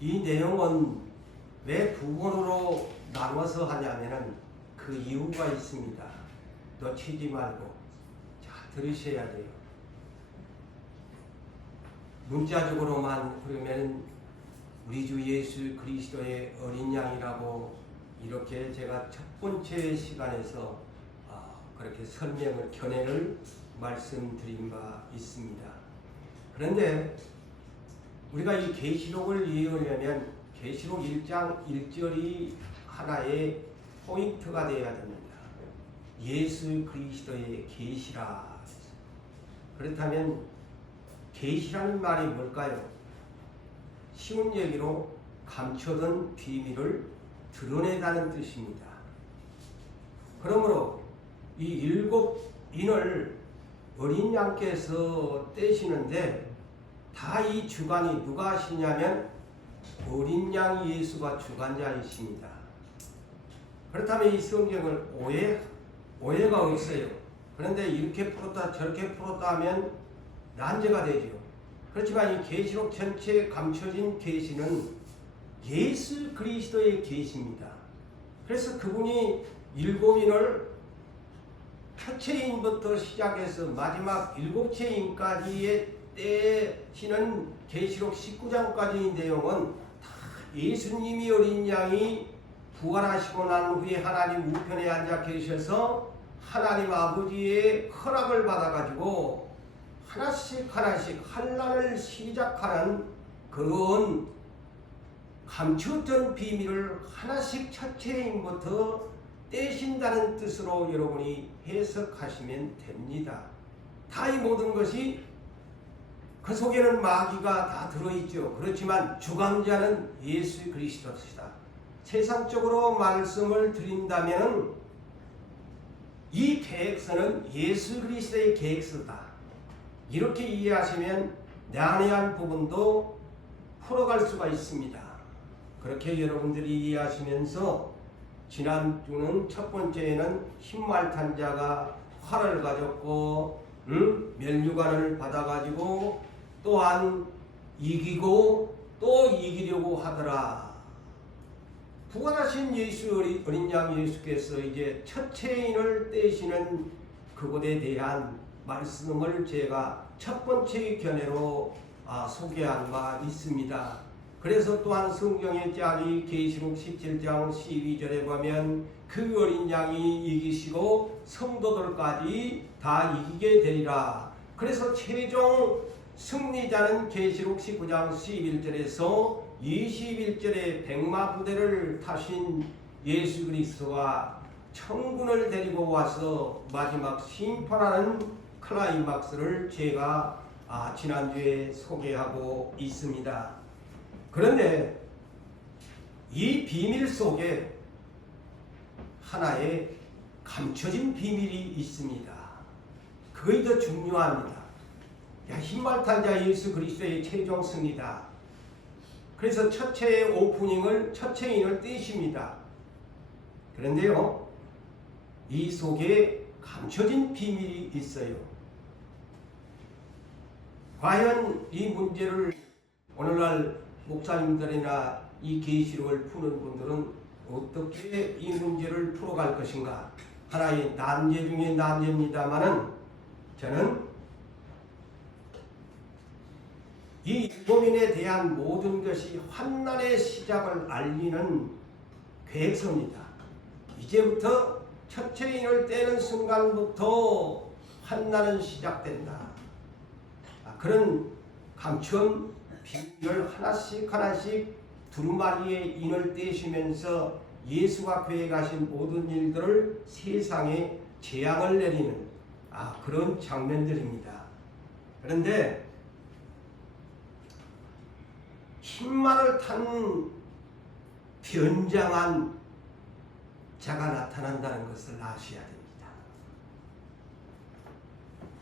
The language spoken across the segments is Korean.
이 내용은 왜 두 번으로 나눠서 하냐면은 그 이유가 있습니다. 놓치지 말고 잘 들으셔야 돼요. 문자적으로만 그러면 우리 주 예수 그리스도의 어린 양이라고 이렇게 제가 첫 번째 시간에서 그렇게 설명을 견해를 말씀드린 바 있습니다. 그런데 우리가 이 계시록을 이해하려면 계시록 1장 1절이 하나의 포인트가 되어야 됩니다. 예수 그리스도의 계시라. 그렇다면 계시라는 말이 뭘까요? 쉬운 얘기로 감춰둔 비밀을 드러내다는 뜻입니다. 그러므로 이 일곱 인을 어린 양께서 떼시는데 다 이 주관이 누가 하시냐면 어린 양 예수가 주관자이십니다. 그렇다면 이 성경을 오해가 없어요. 그런데 이렇게 풀었다 저렇게 풀었다 하면 난제가 되죠. 그렇지만 이 계시록 전체에 감춰진 계시는 예수 그리스도의 계시입니다. 그래서 그분이 일곱인을 첫째인부터 시작해서 마지막 일곱째인까지의 떼시는 계시록 19장까지의 내용은 다 예수님이 어린 양이 부활하시고 난 후에 하나님 우편에 앉아 계셔서 하나님 아버지의 허락을 받아가지고 하나씩 하나씩 환난을 시작하는 그런 감추었던 비밀을 하나씩 첫째인부터 떼신다는 뜻으로 여러분이 해석하시면 됩니다. 다 이 모든 것이 그 속에는 마귀가 다 들어있죠. 그렇지만 주관자는 예수 그리스도시다. 세상적으로 말씀을 드린다면 이 계획서는 예수 그리스도의 계획서다. 이렇게 이해하시면 난해한 부분도 풀어갈 수가 있습니다. 그렇게 여러분들이 이해하시면서 지난주는 첫 번째에는 흰말탄 자가 활을 가졌고 면류관을 받아가지고 또한 이기고 또 이기려고 하더라. 부활하신 예수 어린 양 예수께서 이제 첫째인을 떼시는 그것에 대한 말씀을 제가 첫 번째 견해로 소개한 바 있습니다. 그래서 또한 성경의 짝이 계시록 17장 12절에 보면 그 어린 양이 이기시고 성도들까지 다 이기게 되리라. 그래서 최종 승리자는 계시록 19장 11절에서 21절에 백마 부대를 타신 예수 그리스도가 천군을 데리고 와서 마지막 심판하는 클라이막스를 제가 지난주에 소개하고 있습니다. 그런데 이 비밀 속에 하나의 감춰진 비밀이 있습니다. 그것이 더 중요합니다. 흰말탄 자 예수 그리스도의 최종 승리다. 그래서 첫째의 오프닝을 첫째인을 떼십니다. 그런데요, 이 속에 감춰진 비밀이 있어요. 과연 이 문제를 오늘날 목사님들이나 이 계시록을 푸는 분들은 어떻게 이 문제를 풀어갈 것인가? 하나의 난제 중에 난제입니다만은 저는 이 일곱인에 대한 모든 것이 환난의 시작을 알리는 계획서입니다. 이제부터 첫째인을 떼는 순간부터 환난은 시작된다. 그런 감추은 비밀을 하나씩 하나씩 두루마리의 인을 떼시면서 예수가 계획하신 모든 일들을 세상에 재앙을 내리는 그런 장면들입니다. 그런데 흰말을 탄 변장한 자가 나타난다는 것을 아셔야 됩니다.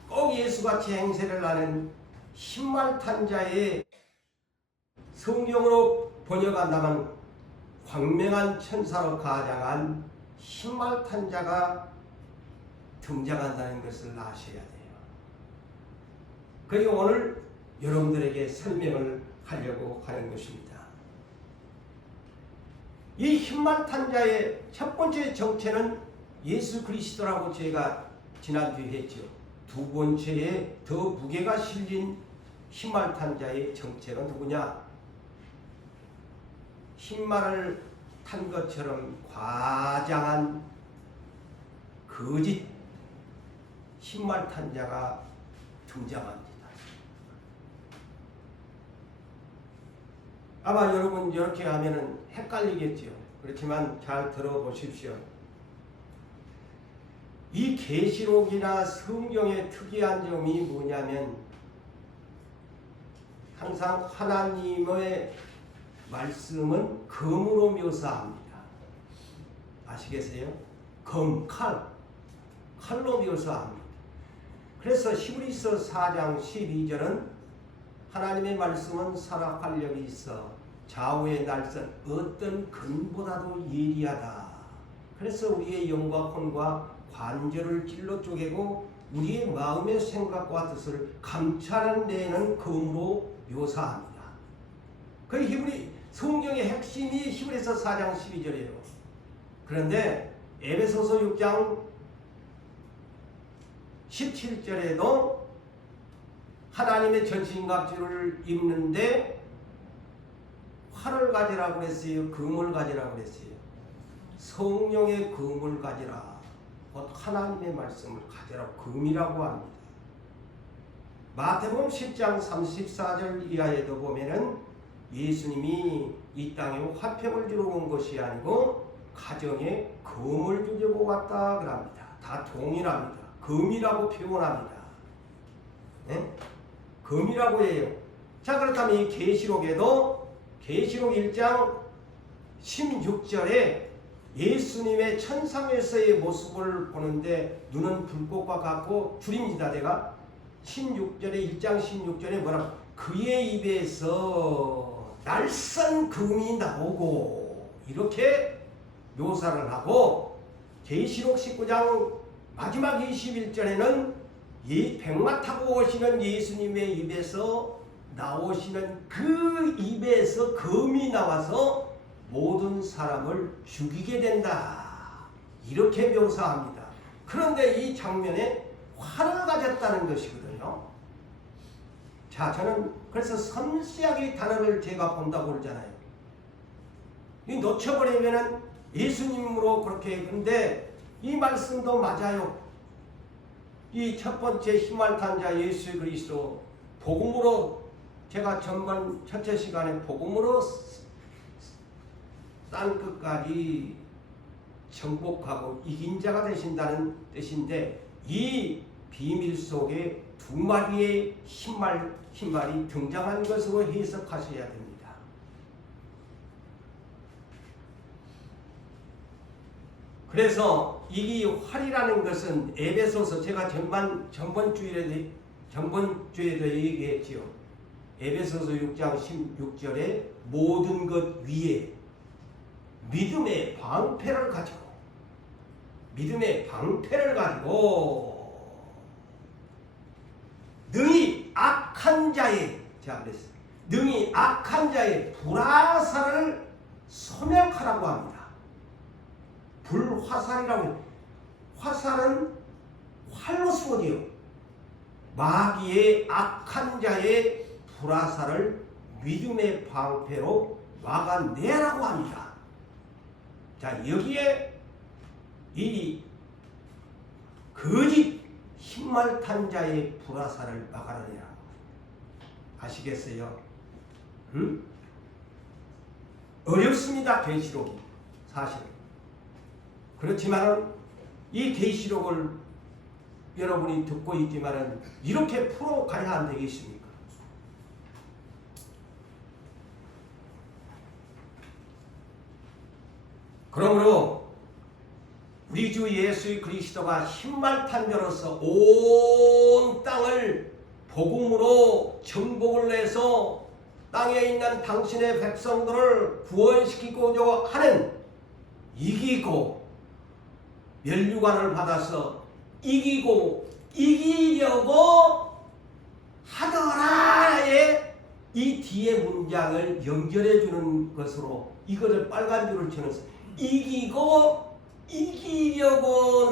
꼭 예수같이 행세를 하는 흰말 탄 자의 성경으로 번역한다면 광명한 천사로 가장한 흰말 탄 자가 등장한다는 것을 아셔야 돼요. 그리고 오늘 여러분들에게 설명을 하려고 하는 것입니다. 이 힘만탄 자의 첫 번째 정체는 예수 그리스도라고 제가 지난주에 했죠. 두 번째에 더 무게가 실린 힘만탄 자의 정체가 누구냐? 흰말을 탄 것처럼 과장한 거짓 흰말 탄 자가 등장합니다. 아마 여러분 이렇게 하면은 헷갈리겠죠. 그렇지만 잘 들어보십시오. 이 계시록이나 성경의 특이한 점이 뭐냐면 항상 하나님의 말씀은 검으로 묘사합니다. 아시겠어요? 검, 칼로 묘사합니다. 그래서 히브리서 4장 12절은 하나님의 말씀은 살아 활력이 있어 좌우의 날선 어떤 금보다도 예리하다. 그래서 우리의 영과 혼과 관절을 찔러 쪼개고 우리의 마음의 생각과 뜻을 감찰해내는 검으로 묘사합니다. 그 히브리 성경의 핵심이 히브리서 4장 12절이에요. 그런데 에베소서 6장 17절에도 하나님의 전신갑주를 입는데 활을 가지라고 했어요? 금을 가지라고 했어요? 성령의 금을 가지라. 곧 하나님의 말씀을 가지라고 금이라고 합니다. 마태복음 10장 34절 이하에도 보면은 예수님이 이 땅에 화평을 주러 온 것이 아니고 가정에 금을 주려고 왔다 그럽니다. 다 동일합니다. 금이라고 표현합니다. 네? 금이라고 해요. 자, 그렇다면 이 계시록에도 계시록 1장 16절에 예수님의 천상에서의 모습을 보는데 눈은 불꽃과 같고 줄입니다. 내가 16절에 1장 16절에 뭐라고? 그의 입에서 날선 금이 나오고 이렇게 묘사를 하고 계시록 19장 마지막 21절에는 이 백마 타고 오시는 예수님의 입에서 나오시는 그 입에서 금이 나와서 모든 사람을 죽이게 된다. 이렇게 묘사합니다. 그런데 이 장면에 활을 가졌다는 것이거든요. 자, 저는 그래서 섬세하게 단어를 제가 본다고 그러잖아요. 이 놓쳐버리면은 예수님으로 그렇게. 근데 이 말씀도 맞아요. 이 첫 번째 희말탄 자 예수 그리스도 복음으로 제가 전번 첫째 시간에 복음으로 땅 끝까지 정복하고 이긴 자가 되신다는 뜻인데 이 비밀 속에 두 마리의 흰말이 등장한 것으로 해석하셔야 됩니다. 그래서 이 활이라는 것은 에베소서 제가 전번 주에도 얘기했지요. 에베소서 6장 16절에 모든 것 위에 믿음의 방패를 가지고 능히 악한 자의 불화살을 소멸하라고 합니다. 불화살이라고 해요. 화살은 활로 쏘지요. 마귀의 악한 자의 불화살을 믿음의 방패로 막아내라고 합니다. 자, 여기에 이 거짓 흰말탄 자의 불화살을 막아내라. 아시겠어요? 어렵습니다. 계시록이 사실. 그렇지만 이 계시록을 여러분이 듣고 있지만은 이렇게 풀어가야 안 되겠습니까? 그러므로 우리 주 예수 그리스도가 흰말탄 자로서 온 땅을 복음으로 정복을 해서 땅에 있는 당신의 백성들을 구원시키고자 하는 이기고 면류관을 받아서 이기려고 하더라의 이 뒤에 문장을 연결해 주는 것으로 이거를 빨간 줄을 쳐서 이기고 이기려고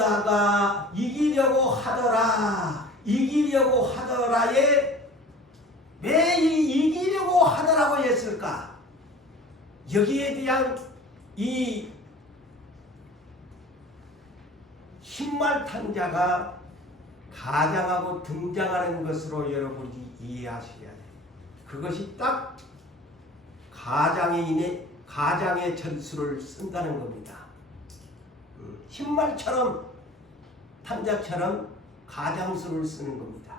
하더라에 왜 이기려고 하더라고 했을까? 여기에 대한 이 흰말탄자가 가장하고 등장하는 것으로 여러분이 이해하셔야 돼요. 그것이 딱 가장의 전수를 쓴다는 겁니다. 흰말처럼 탄자처럼 가장수를 쓰는 겁니다.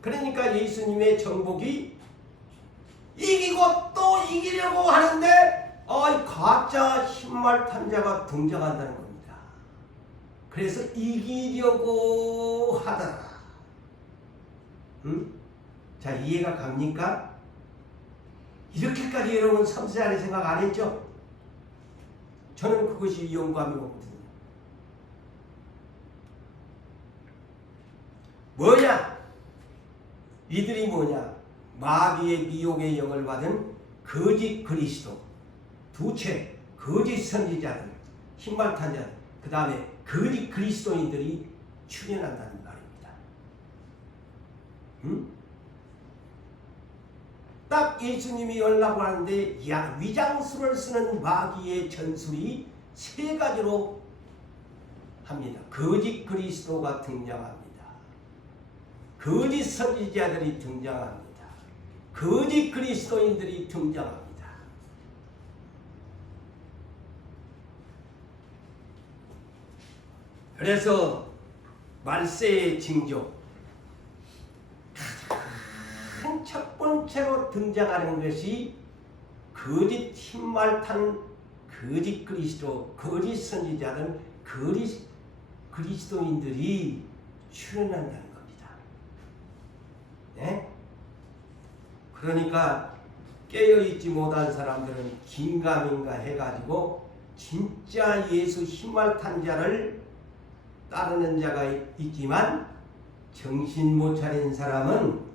그러니까 예수님의 정복이 이기고 또 이기려고 하는데 가짜 흰말탄자가 등장한다는 겁니다. 그래서 이기려고 하더라. 자, 이해가 갑니까? 이렇게까지 여러분 섬세하게 생각 안 했죠? 저는 그것이 영감이 오거든요. 뭐냐? 이들이 뭐냐? 마귀의 미혹의 영을 받은 거짓 그리스도, 두채 거짓 선지자들, 흰말탄자들, 그 다음에 거짓 그리스도인들이 출현한다는 말입니다. 딱 예수님이 오려고 하는데 위장술을 쓰는 마귀의 전술이 세 가지로 합니다. 거짓 그리스도가 등장합니다. 거짓 선지자들이 등장합니다. 거짓 그리스도인들이 등장합니다. 그래서 말세의 징조 가장 첫 번째로 등장하는 것이 거짓 흰말탄 거짓 그리스도, 거짓 선지자들, 거짓 그리스도인들이 출현한다는 겁니다. 네? 그러니까 깨어있지 못한 사람들은 긴가민가 해가지고 진짜 예수 흰말탄 자를 따르는 자가 있지만 정신 못 차린 사람은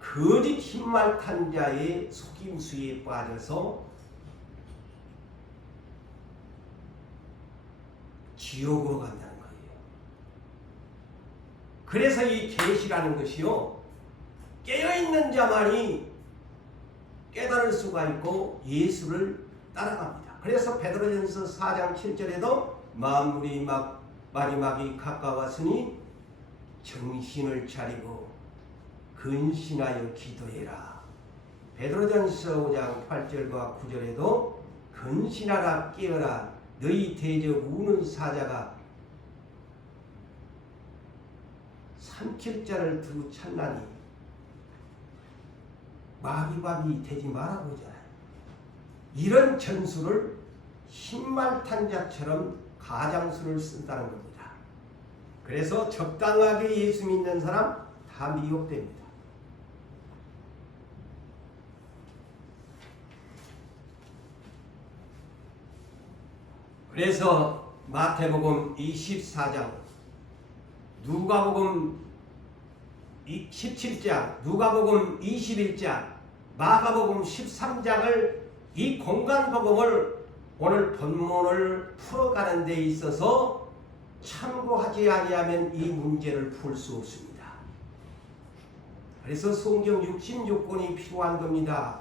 거짓 흰말탄 자의 속임수에 빠져서 지옥으로 간다는 거예요. 그래서 이 계시라는 것이요, 깨어있는 자만이 깨달을 수가 있고 예수를 따라갑니다. 그래서 베드로전서 4장 7절에도 만물이 마지막이 가까웠으니 정신을 차리고 근신하여 기도해라. 베드로전서 5장 8절과 9절에도 근신하라 깨어라 너희 대적 우는 사자가 삼킬 자를 두고 찾나니 마귀밥이 되지 말라고 하잖아요. 이런 전술을 흰말탄 자처럼 가장수를 쓴다는 겁니다. 그래서 적당하게 예수 믿는 사람 다 미혹됩니다. 그래서 마태복음 24장, 누가복음 17장, 누가복음 21장, 마가복음 13장을 이 공간복음을 오늘 본문을 풀어가는 데 있어서 참고하지 아니하면 이 문제를 풀 수 없습니다. 그래서 성경 66권이 필요한 겁니다.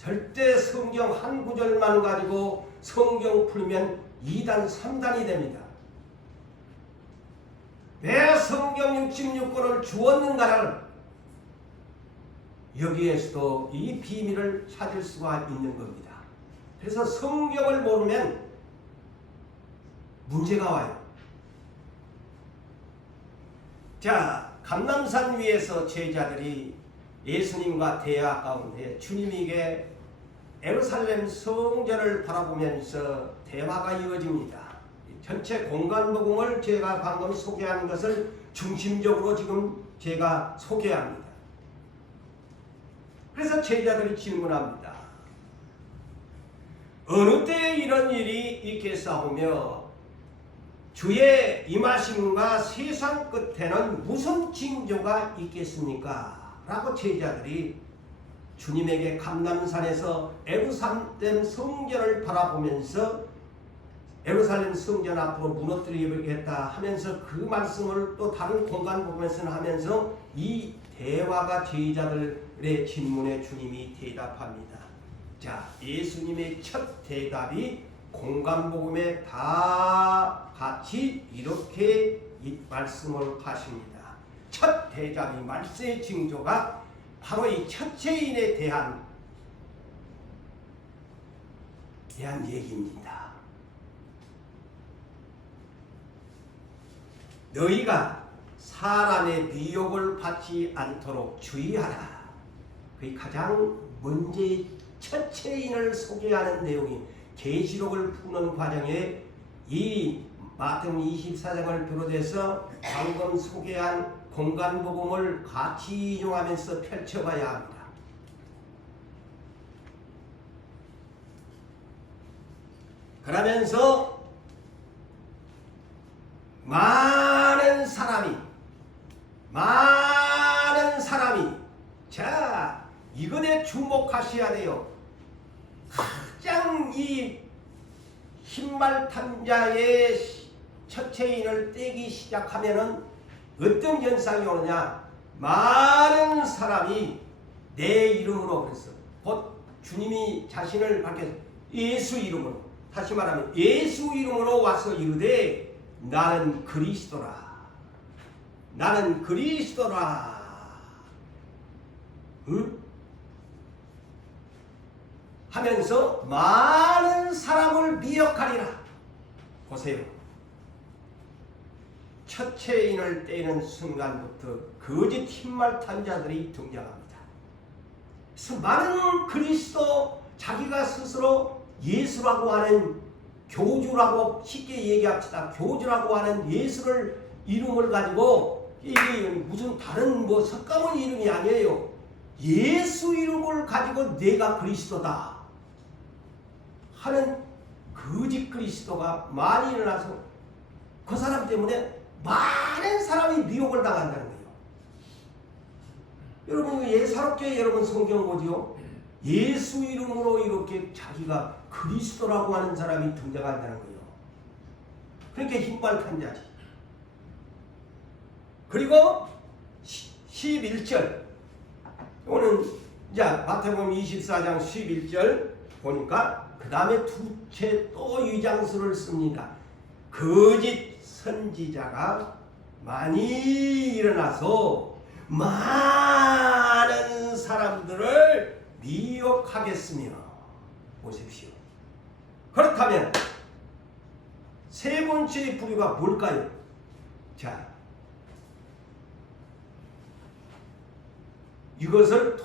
절대 성경 한 구절만 가지고 성경 풀면 2단, 3단이 됩니다. 왜 성경 66권을 주었는가를 여기에서도 이 비밀을 찾을 수가 있는 겁니다. 그래서 성경을 모르면 문제가 와요. 자, 감람산 위에서 제자들이 예수님과 대화 가운데 주님에게 예루살렘 성전을 바라보면서 대화가 이어집니다. 전체 공간복음을 제가 방금 소개한 것을 중심적으로 지금 제가 소개합니다. 그래서 제자들이 질문합니다. 어느 때에 이런 일이 있겠사오며 주의 임하심과 세상 끝에는 무슨 징조가 있겠습니까? 라고 제자들이 주님에게 감람산에서 예루살렘 성전을 바라보면서 예루살렘 성전 앞으로 무너뜨리겠다 하면서 그 말씀을 또 다른 공간 보면서 하면서 이 대화가 제자들의 질문에 주님이 대답합니다. 자, 예수님의 첫 대답이 공간복음에 다 같이 이렇게 이 말씀을 하십니다. 첫 대답이 말세의 징조가 바로 이 첫째인에 대한 얘기입니다. 너희가 사람의 미혹을 받지 않도록 주의하라. 그게 가장 먼저 첫째인을 소개하는 내용이 계시록을 푸는 과정에 이 마태복음 24장을 비롯해서 방금 소개한 공간복음을 같이 이용하면서 펼쳐봐야 합니다. 그러면서 많은 사람이 자, 이것에 주목하셔야 돼요. 가장 이 흰말 탄자의 첫째인을 떼기 시작하면은 어떤 현상이 오느냐? 많은 사람이 내 이름으로, 그랬어. 곧 주님이 자신을 밝혀서 예수 이름으로, 다시 말하면 예수 이름으로 와서 이르되 나는 그리스도라. 나는 그리스도라. 응? 하면서 많은 사람을 미혹하리라. 보세요. 첫째인을 떼는 순간부터 거짓 흰말 탄자들이 등장합니다. 그래서 많은 그리스도, 자기가 스스로 예수라고 하는, 교주라고 쉽게 얘기합시다. 교주라고 하는 예수를 이름을 가지고, 이게 무슨 다른 뭐 석가모니 이름이 아니에요. 예수 이름을 가지고 내가 그리스도다 하는 거짓 그리스도가 많이 일어나서 그 사람 때문에 많은 사람이 미혹을 당한다는 거예요. 여러분, 예사롭게 여러분 성경 보지요. 예수 이름으로 이렇게 자기가 그리스도라고 하는 사람이 등장한다는 거예요. 그러니까 흰발 탄자지. 그리고 11절. 오늘 이제 마태복음 24장 11절 보니까 그 다음에 두채 또 위장수를 씁니다. 거짓 선지자가 많이 일어나서 많은 사람들을 미혹하겠으며. 보십시오. 그렇다면 세 번째 부류가 뭘까요? 자, 이것을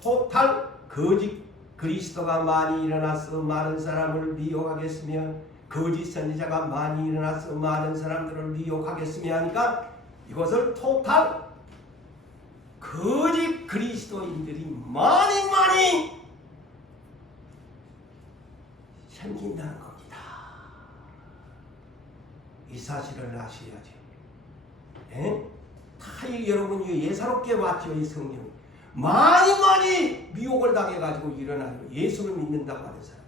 토탈 거짓 그리스도가 많이 일어나서 많은 사람을 미혹하겠으며, 거짓 선지자가 많이 일어나서 많은 사람들을 미혹하겠으며 하니까 이것을 토탈 거짓 그리스도인들이 많이 생긴다는 겁니다. 이 사실을 아셔야죠. 예? 다 여러분이 예사롭게 왔죠. 이 성경 많이 미혹을 당해가지고 일어나요. 예수를 믿는다고 하는 사람들이.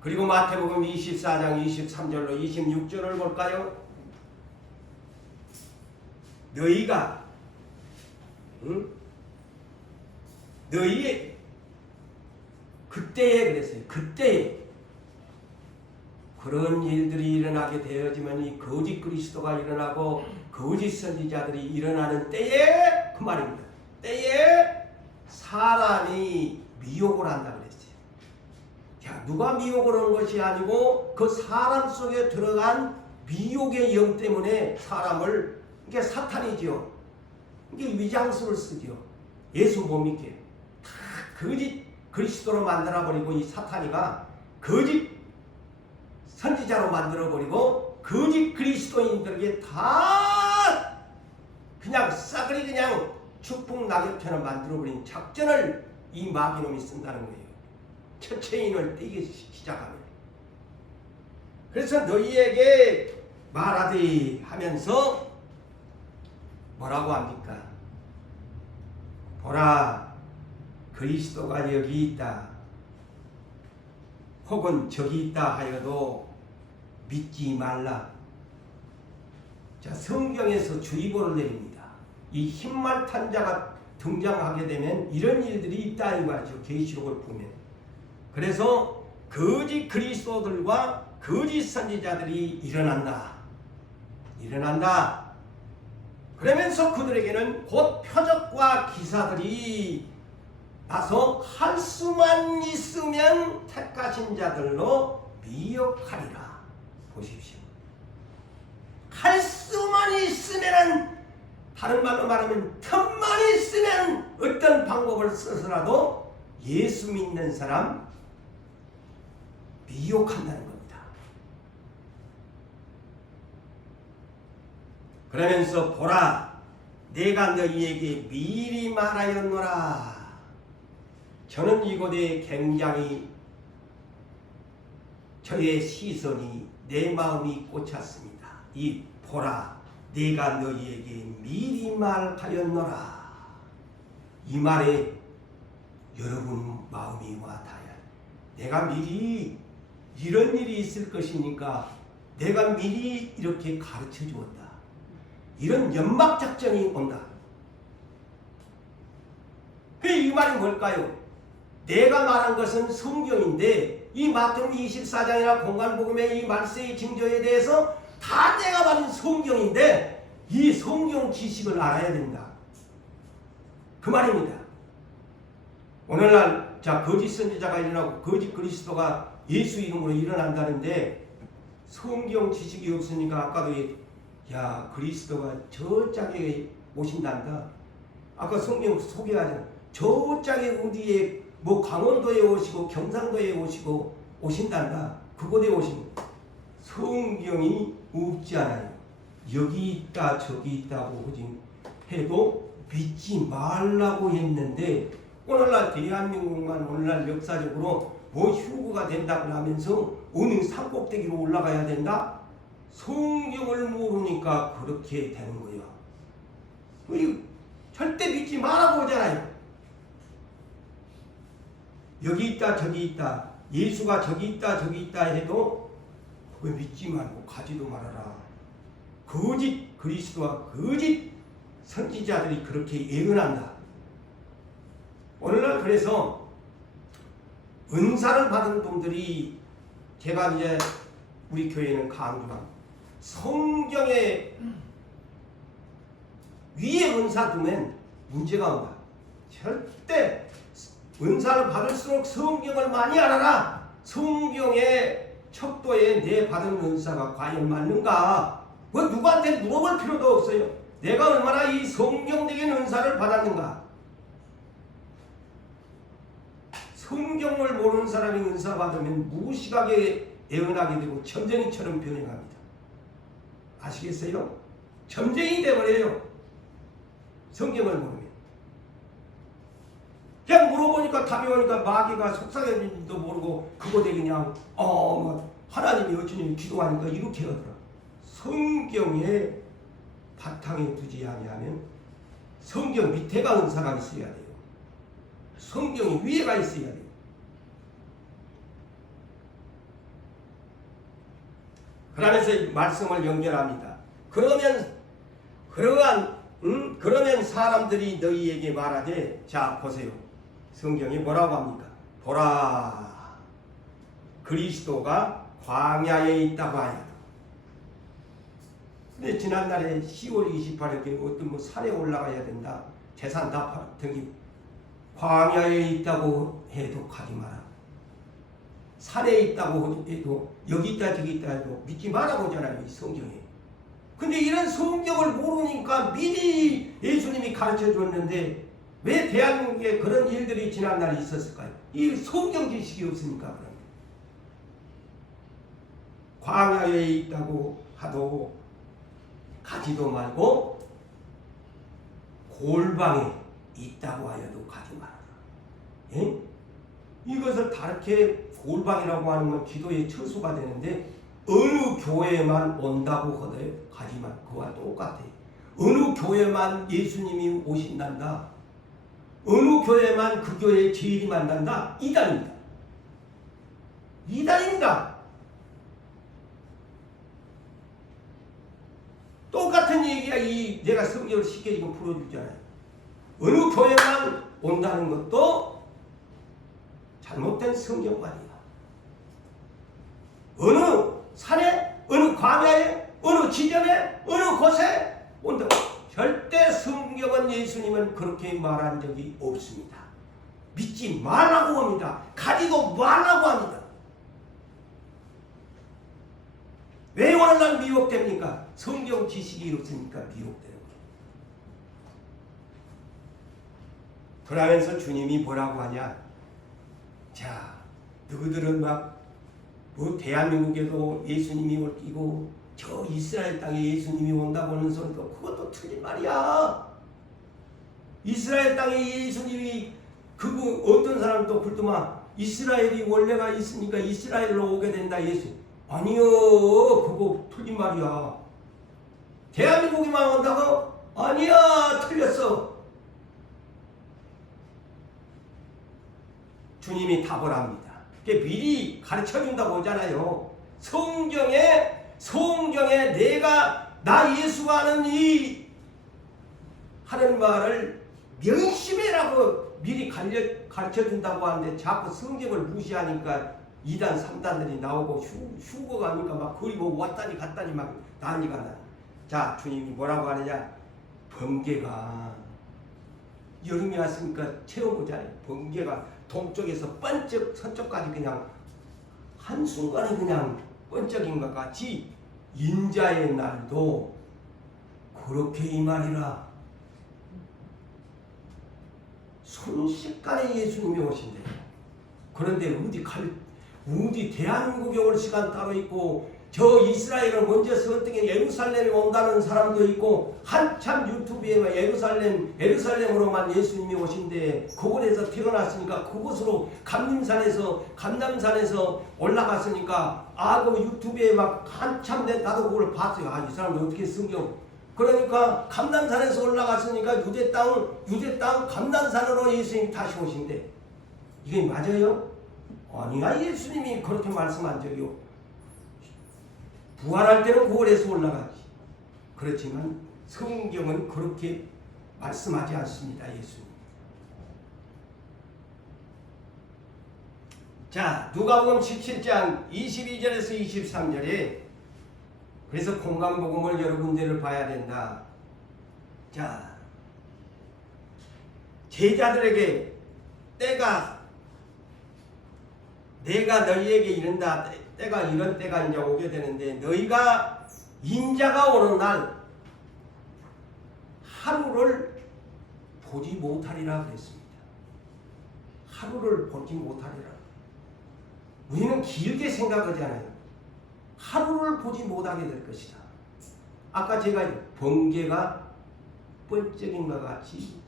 그리고 마태복음 24장 23절로 26절을 볼까요? 너희가 너희의 그때에, 그랬어요. 그때에 그런 일들이 일어나게 되어지면 이 거짓 그리스도가 일어나고 거짓 선지자들이 일어나는 때에, 그 말입니다. 때에 사람이 미혹을 한다 그랬어요. 자, 누가 미혹을 한 것이 아니고 그 사람 속에 들어간 미혹의 영 때문에 사람을, 이게 사탄이지요. 이게 위장수를 쓰지요. 예수 못 믿게 다 거짓 그리스도로 만들어버리고, 이 사탄이가 거짓 선지자로 만들어버리고 거짓 그리스도인들에게 다 그냥 싸그리 그냥 축복 낙엽처럼 만들어버린 작전을 이 마귀놈이 쓴다는 거예요. 첫째인을 떼기 시작하면. 그래서 너희에게 말하되 하면서 뭐라고 합니까? 보라, 그리스도가 여기 있다. 혹은 저기 있다 하여도 믿지 말라. 자, 성경에서 주의보를 내립니다. 이 흰말탄 자가 등장하게 되면 이런 일들이 있다 이 말이죠. 계시록을 보면. 그래서 거짓 그리스도들과 거짓 선지자들이 일어난다. 그러면서 그들에게는 곧 표적과 기사들이 나서 할 수만 있으면 택하신 자들로 미혹하리라. 보십시오. 할 수만 있으면, 다른 말로 말하면 틈만 있으면 어떤 방법을 써서라도 예수 믿는 사람 미혹한다는 겁니다. 그러면서 보라, 내가 너희에게 미리 말하였노라. 저는 이곳에 굉장히 저의 시선이, 내 마음이 꽂혔습니다. 이 보라, 내가 너희에게 미리 말하였노라. 이 말에 여러분 마음이 와닿아요. 내가 미리 이런 일이 있을 것이니까 내가 미리 이렇게 가르쳐 주었다. 이런 연막작전이 온다. 이 말이 뭘까요? 내가 말한 것은 성경인데 이 마태복음 24장이나 공간복음의 이 말세의 징조에 대해서 다 내가 말한 성경인데 이 성경 지식을 알아야 된다. 그 말입니다. 오늘날 거짓 선지자가 일어나고 거짓 그리스도가 예수 이름으로 일어난다는데 성경 지식이 없으니까 아까도 그리스도가 저 짝에 오신단다. 아까 성경 소개하잖아. 저 짝에 어디에 강원도에 오시고 경상도에 오시고 오신단다. 그곳에 오신 성경이 없지 않아요. 여기 있다 저기 있다고 해도 믿지 말라고 했는데 오늘날 대한민국만 오늘날 역사적으로 휴거가 된다고 하면서 어느 산꼭대기로 올라가야 된다? 성경을 모르니까 그렇게 되는 거야. 절대 믿지 말라고 하잖아요. 여기 있다 저기 있다, 예수가 저기 있다 저기 있다 해도 왜 믿지 말고 가지도 말아라. 거짓 그리스도와 거짓 선지자들이 그렇게 예언한다. 오늘날 그래서 은사를 받은 분들이, 제가 이제 우리 교회는 강조합니다. 성경에 위에 은사 두면 문제가 온다. 절대 은사를 받을수록 성경을 많이 알아라. 성경의 척도에 내 받은 은사가 과연 맞는가? 누구한테 물어볼 필요도 없어요. 내가 얼마나 이 성경적인 은사를 받았는가? 성경을 모르는 사람이 은사 받으면 무식하게 예언하게 되고 점쟁이처럼 변해갑니다. 아시겠어요? 점쟁이 돼버려요. 성경을 모르면. 그냥 물어보니까 답이 오니까 마귀가 속삭여진지도 모르고 그곳에 그냥 하나님이 어쩌니 기도하니까 이렇게 하더라. 성경에 바탕에 두지 아니하면 성경 밑에가 은사가 있어야 돼요. 성경이 위에가 있어야 돼요. 그러면서 말씀을 연결합니다. 그러면 사람들이 너희에게 말하되, 자 보세요. 성경이 뭐라고 합니까? 보라, 그리스도가 광야에 있다고 하여. 근데 지난날에 10월 28일에 어떤 산에 올라가야 된다. 재산 다 등기. 광야에 있다고 해도 가지 마라. 산에 있다고 해도 여기 있다 저기 있다 해도 믿지 말라고 하잖아요. 이 성경에. 근데 이런 성경을 모르니까 미리 예수님이 가르쳐 줬는데 왜 대한민국에 그런 일들이 지난날에 있었을까요? 이 성경 지식이 없으니까 그런 거예요. 광야에 있다고 하도 가지도 말고 골방에 있다고 하여도 가지 말아라. 예? 이것을 다르게 골방이라고 하는 건 기도의 처소가 되는데 어느 교회에만 온다고 하되 가지만 그와 똑같아요. 어느 교회만 예수님이 오신단다. 어느 교회만 그 교회에 제일이 만난다. 이단입니다. 이단입니다. 똑같은 얘기야. 내가 성경을 쉽게 지금 풀어주잖아요. 어느 교회만 온다는 것도 잘못된 성경관이야. 어느 산에, 어느 광야에, 어느 지점에, 어느 곳에 온다고. 절대 성경은 예수님은 그렇게 말한 적이 없습니다. 믿지 말라고 합니다. 가지도 말라고 합니다. 왜 오늘날 미혹됩니까? 성경 지식이 없으니까 미혹되는 거예요. 그러면서 주님이 뭐라고 하냐? 자, 너희들은 뭐 대한민국에도 예수님이 올끼고 저 이스라엘 땅에 예수님이 온다고 하는 소리도 그것도 틀린 말이야. 이스라엘 땅에 예수님이 그거 어떤 사람도 굴뚝만 이스라엘이 원래가 있으니까 이스라엘로 오게 된다 예수. 아니요, 그거 틀린 말이야. 대한민국이만 온다고? 아니야, 틀렸어. 주님이 답을 합니다. 미리 가르쳐준다고 하잖아요. 성경에 내가 나 예수가 하는 이 하는 말을 명심해라고 미리 가르쳐준다고 하는데 자꾸 성경을 무시하니까 2단 3단들이 나오고 휴거가 하니까 막 거리 보고 왔다니 갔다니 막 난리가 나. 자, 주님이 뭐라고 하느냐? 번개가 여름이 왔으니까 채워보잖아요. 번개가 동쪽에서 번쩍 서쪽까지 그냥 한순간에 그냥 번쩍인 것 같이 인자의 날도 그렇게 이 말이라. 순식간에 예수님이 오신대요. 그런데 어디 대한민국에 올 시간 따로 있고 저 이스라엘을 먼저 설득해 예루살렘에 온다는 사람도 있고 한참 유튜브에 예루살렘으로만 예수님이 오신데 그곳에서 태어났으니까 그곳으로 감남산에서 올라갔으니까 그 유튜브에 막 한참 나도 그걸 봤어요. 이 사람들 어떻게 성경 그러니까 감남산에서 올라갔으니까 유대 땅 감남산으로 예수님이 다시 오신대. 이게 맞아요? 아니야, 예수님이 그렇게 말씀한 적이요. 부활할 때는 그곳에서 올라가지. 그렇지만 성경은 그렇게 말씀하지 않습니다. 예수님. 자, 누가복음 17장 22절에서 23절에 그래서 공강복음을 여러 군데를 봐야 된다. 자, 제자들에게 내가 너희에게 이른다. 때가 이런 때가 이제 오게 되는데 너희가 인자가 오는 날 하루를 보지 못하리라 그랬습니다. 하루를 보지 못하리라. 우리는 길게 생각하잖아요. 하루를 보지 못하게 될 것이다. 아까 제가 번개가 번쩍인 것 같이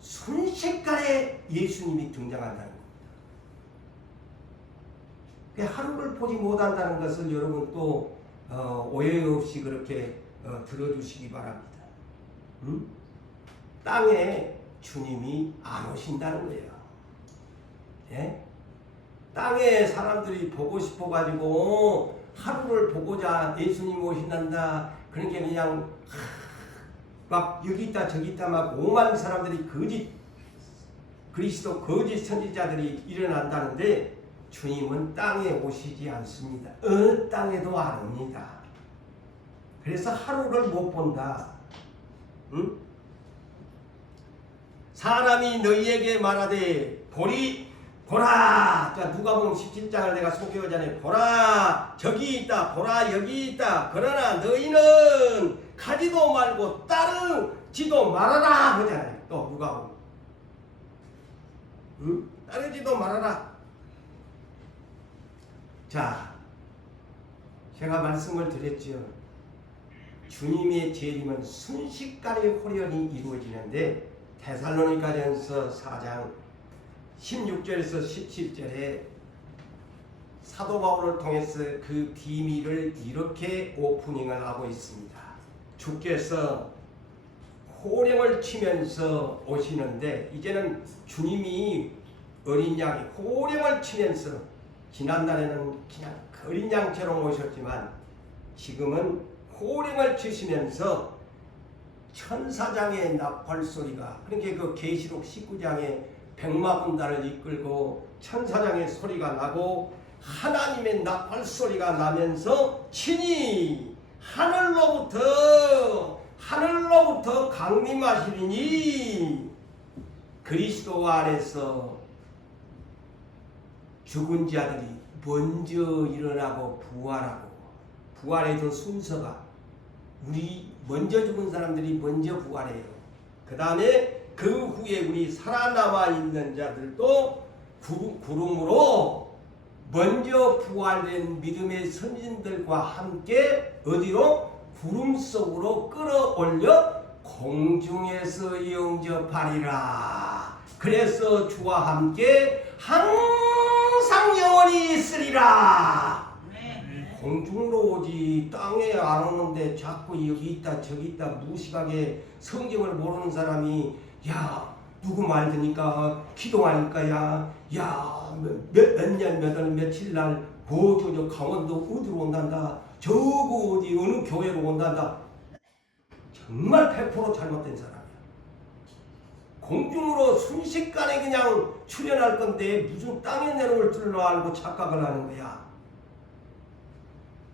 순식간에 예수님이 등장한다는 겁니다. 하루를 보지 못한다는 것을 여러분 또 오해 없이 그렇게 들어주시기 바랍니다. 땅에 주님이 안 오신다는 거예요. 예? 땅에 사람들이 보고 싶어가지고 하루를 보고자 예수님 오신단다. 그러니까 그냥 막 여기 있다 저기 있다 막 오만 사람들이 그리스도 거짓 선지자들이 일어난다는데 주님은 땅에 오시지 않습니다. 어느 땅에도 안 옵니다. 그래서 하루를 못 본다. 응? 사람이 너희에게 말하되 보라. 자, 누가복음 17장을 내가 소개하자니 보라 저기 있다. 보라 여기 있다. 그러나 너희는 가지도 말고 따르지도 말아라 하잖아요. 또 누가복음. 응? 따르지도 말아라. 자, 제가 말씀을 드렸죠. 주님의 재림은 순식간에 호련히 이루어지는데 데살로니가전서 4장 16절에서 17절에 사도 바울을 통해서 그 비밀을 이렇게 오프닝을 하고 있습니다. 주께서 호령을 치면서 오시는데 이제는 주님이 어린 양이 호령을 치면서 지난날에는 그냥 어린 양처럼 오셨지만 지금은 호령을 치시면서 천사장의 나팔 소리가 그러니까 그 계시록 19장에 백마군단을 이끌고 천사장의 소리가 나고 하나님의 나팔 소리가 나면서 친히 하늘로부터 강림하시리니 그리스도 안에서 죽은 자들이 먼저 일어나고 부활의 그 순서가 우리 먼저 죽은 사람들이 먼저 부활해요. 그 다음에 그 후에 우리 살아남아 있는 자들도 구름으로 먼저 부활된 믿음의 선진들과 함께 어디로? 구름 속으로 끌어올려 공중에서 영접하리라. 그래서 주와 함께 항상 영원히 있으리라. 공중으로 오지 땅에 안 오는데 자꾸 여기 있다 저기 있다 무식하게 성경을 모르는 사람이 야 누구 말 듣니까 기도하니까 야 몇 년 몇 월 며칠 날 저 강원도 어디로 온단다 저거 어디 어느 교회로 온단다. 정말 100% 잘못된 사람이야. 공중으로 순식간에 그냥 출현할 건데 무슨 땅에 내려올 줄로 알고 착각을 하는 거야.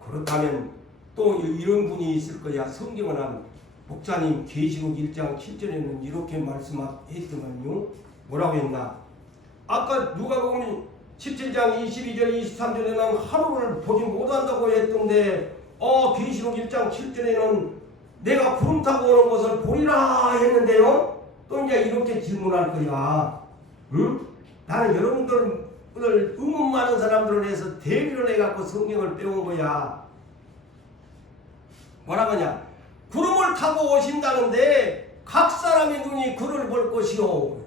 그렇다면 또 이런 분이 있을 거야. 성경을 한 목사님 계시록 1장 7절에는 이렇게 말씀했더만요. 뭐라고 했나? 아까 누가복음 17장 22절 23절에는 하루를 보지 못한다고 했던데 계시록 1장 7절에는 내가 구름 타고 오는 것을 보리라 했는데요. 또 이제 이렇게 질문할 거야. 응? 나는 여러분들 오늘 의문 많은 사람들을 해서 대비를 해갖고 성경을 빼온 거야. 뭐라고 하냐? 구름을 타고 오신다는데 각 사람의 눈이 그를 볼 것이요.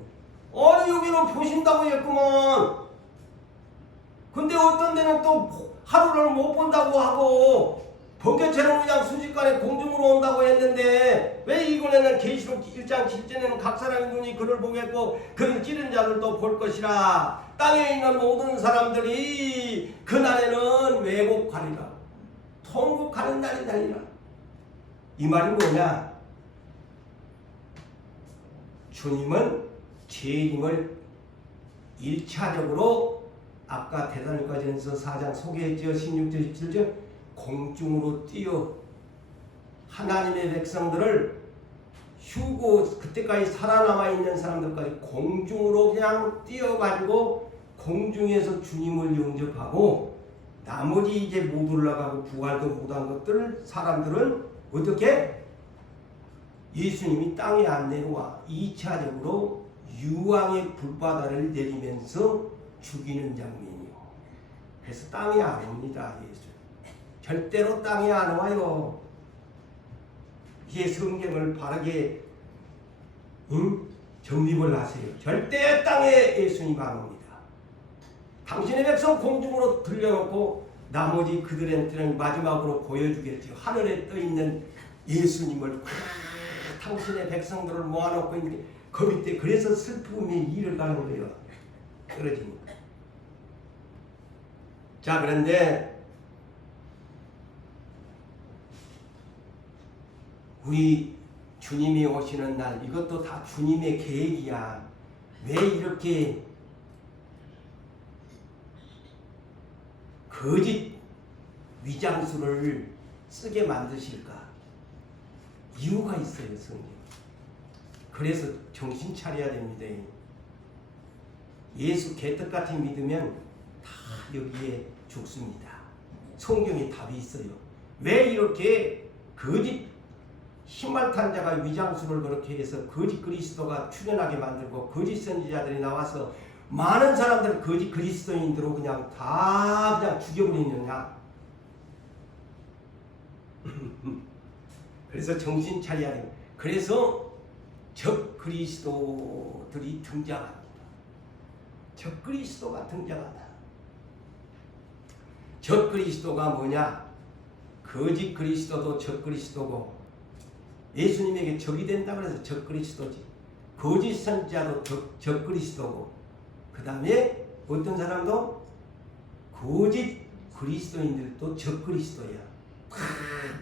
아니 여기는 보신다고 했구먼. 근데 어떤 데는 또 하루를 못 본다고 하고 번개처럼 그냥 순식간에 공중으로 온다고 했는데 왜 이번에는 계시록 1장 7절에는 각 사람의 눈이 그를 보겠고 그를 찌른 자들도 볼 것이라. 땅에 있는 모든 사람들이 그날에는 왜곡하리라. 통곡하는 날이다니라. 이 말이 뭐냐? 주님은 재림을 1차적으로 아까 데살로니가전서 4장 소개했죠. 16절 17절 공중으로 뛰어 하나님의 백성들을 휴고 그때까지 살아남아 있는 사람들까지 공중으로 그냥 뛰어가지고 공중에서 주님을 영접하고 나머지 이제 못 올라가고 부활도 못한 것들 사람들은 어떻게? 예수님이 땅에 안 내려와 2차적으로 유황의 불바다를 내리면서 죽이는 장면이요. 그래서 땅에 안 옵니다. 예수 절대로 땅에 안 와요. 이게 성경을 바르게 정립을 하세요. 절대 땅에 예수님 안 옵니다. 당신의 백성 공중으로 들려놓고 나머지 그들한테는 마지막으로 보여주겠죠. 하늘에 떠있는 예수님을 당신의 백성들을 모아놓고 있는데 그 밑에 그래서 슬픔이 일을 가는 거예요. 떨어지니까. 자, 그런데 우리 주님이 오시는 날 이것도 다 주님의 계획이야. 왜 이렇게 거짓 위장수를 쓰게 만드실까? 이유가 있어요, 성경. 그래서 정신 차려야 됩니다. 예수 개떡같이 믿으면 다 여기에 죽습니다. 성경에 답이 있어요. 왜 이렇게 거짓 희말탄 자가 위장수를 그렇게 해서 거짓 그리스도가 출현하게 만들고 거짓 선지자들이 나와서 많은 사람들을 거짓 그리스도인들로 그냥 다 그냥 죽여버리느냐? 그래서 정신 차려야 돼요. 그래서 적 그리스도들이 등장합니다. 적 그리스도가 등장한다. 적 그리스도가 뭐냐? 거짓 그리스도도 적 그리스도고 예수님에게 적이 된다 그래서 적그리스도지. 거짓 선지자도 적그리스도고, 그 다음에 어떤 사람도 거짓 그리스도인들도 적그리스도야.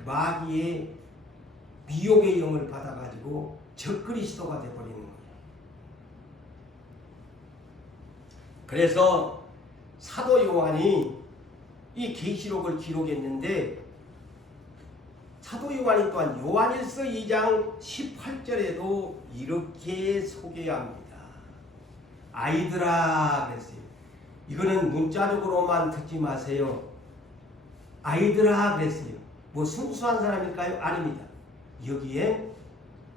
마귀의 미혹의 영을 받아가지고 적그리스도가 되어버리는 거야. 그래서 사도 요한이 이 계시록을 기록했는데, 사도 요한이 또한 요한일서 2장 18절에도 이렇게 소개합니다. 아이들아 그랬어요. 이거는 문자적으로만 듣지 마세요. 아이들아 그랬어요. 뭐 순수한 사람일까요? 아닙니다. 여기에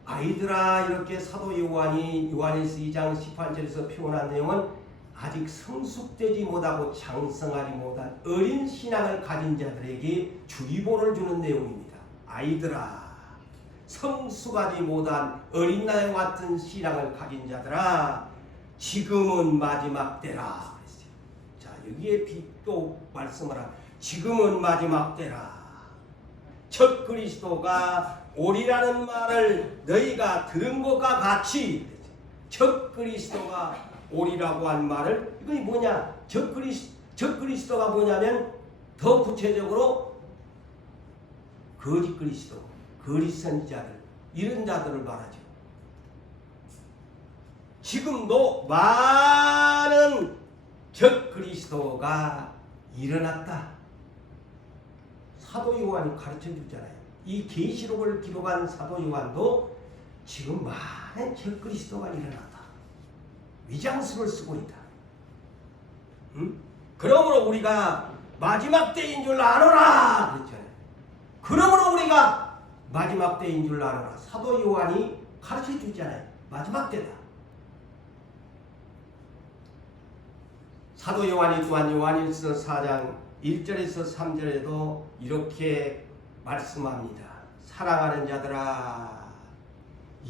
아이들아 이렇게 사도 요한이 요한일서 2장 18절에서 표현한 내용은 아직 성숙되지 못하고 장성하지 못한 어린 신앙을 가진 자들에게 주의보를 주는 내용입니다. 아이들아, 성숙하지 못한 어린 나와 같은 신앙을 가진 자들아, 지금은 마지막 때라. 자, 여기에 또 말씀을 하면 지금은 마지막 때라. 첫 그리스도가 오리라는 말을 너희가 들은 것과 같이, 첫 그리스도가 오리라고 한 말을, 이거 뭐냐? 적 그리스도가 뭐냐면 더 구체적으로 거짓 그리스도, 거짓 선지자들, 이런 자들을 말하죠. 지금도 많은 적 그리스도가 일어났다. 사도 요한이 가르쳐 주잖아요. 이 계시록을 기록한 사도 요한도 지금 많은 적 그리스도가 일어났다. 위장수를 쓰고 있다. 그러므로 우리가 마지막 때인 줄 알아라 그랬잖아요. 그러므로 우리가 마지막 때인 줄 알아라. 사도 요한이 가르쳐 주잖아요. 마지막 때다. 사도 요한이 또한 요한일서 4장 1절에서 3절에도 이렇게 말씀합니다. 사랑하는 자들아,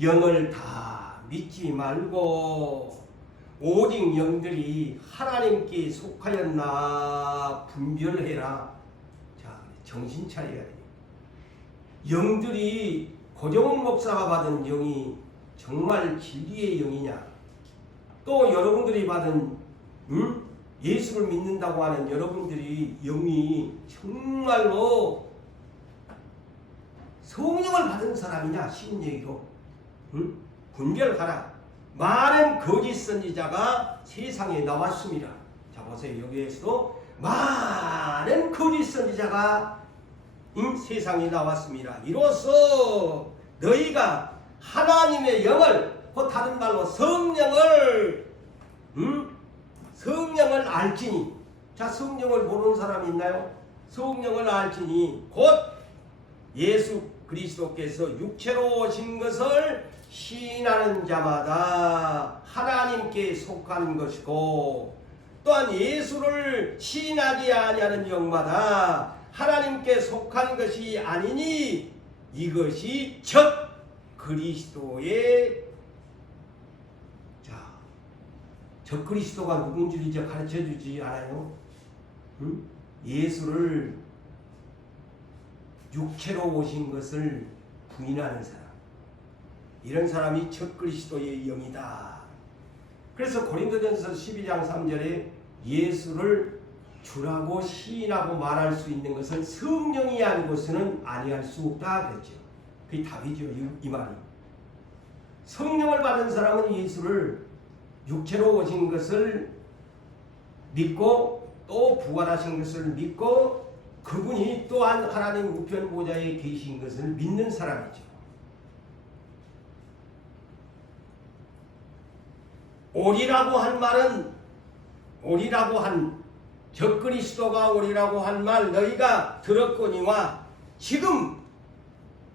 영을 다 믿지 말고 오직 영들이 하나님께 속하였나 분별해라. 자, 정신 차려야 돼요. 영들이 고정훈 목사가 받은 영이 정말 진리의 영이냐? 또 여러분들이 받은 예수를 믿는다고 하는 여러분들이 영이 정말로 성령을 받은 사람이냐? 쉬운 얘기로 분별하라. 많은 거짓 선지자가 세상에 나왔습니다. 자, 보세요. 여기에서도 많은 거짓 선지자가 세상에 나왔습니다. 이로써 너희가 하나님의 영을, 곧 다른 말로 성령을 알지니. 자, 성령을 모르는 사람이 있나요? 성령을 알지니 곧 예수 그리스도께서 육체로 오신 것을 시인하는 자마다 하나님께 속한 것이고, 또한 예수를 시인하지 아니하는 영마다 하나님께 속한 것이 아니니 이것이 첫 그리스도의, 자, 첫 그리스도가 누군지 이제 가르쳐주지 않아요? 예수를 육체로 오신 것을 부인하는 사람, 이런 사람이 첫 그리스도의 영이다. 그래서 고린도전서 12장 3절에 예수를 주라고 시인하고 말할 수 있는 것은 성령이 아니고서는 아니할 수 없다 그랬죠. 그게 답이죠. 이 말이. 성령을 받은 사람은 예수를 육체로 오신 것을 믿고 또 부활하신 것을 믿고 그분이 또한 하나님 우편 보좌에 계신 것을 믿는 사람이죠. 오리라고 한 말은, 오리라고 한 적그리스도가 오리라고 한 말 너희가 들었거니와 지금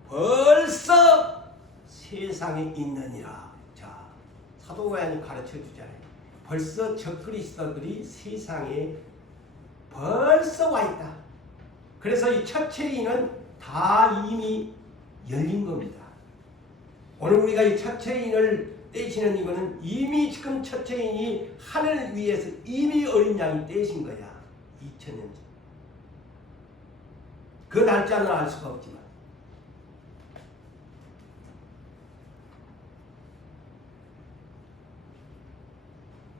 벌써 세상에 있느니라. 자, 사도 요한이 가르쳐 주잖아요. 벌써 적그리스도들이 세상에 벌써 와 있다. 그래서 이 첫체인은 다 이미 열린 겁니다. 오늘 우리가 이 첫체인을 떼시는 이거는 이미 지금 첫체인이 하늘 위에서 이미 어린 양이 떼신 거야. 2000년 전. 그 날짜는 알 수가 없지만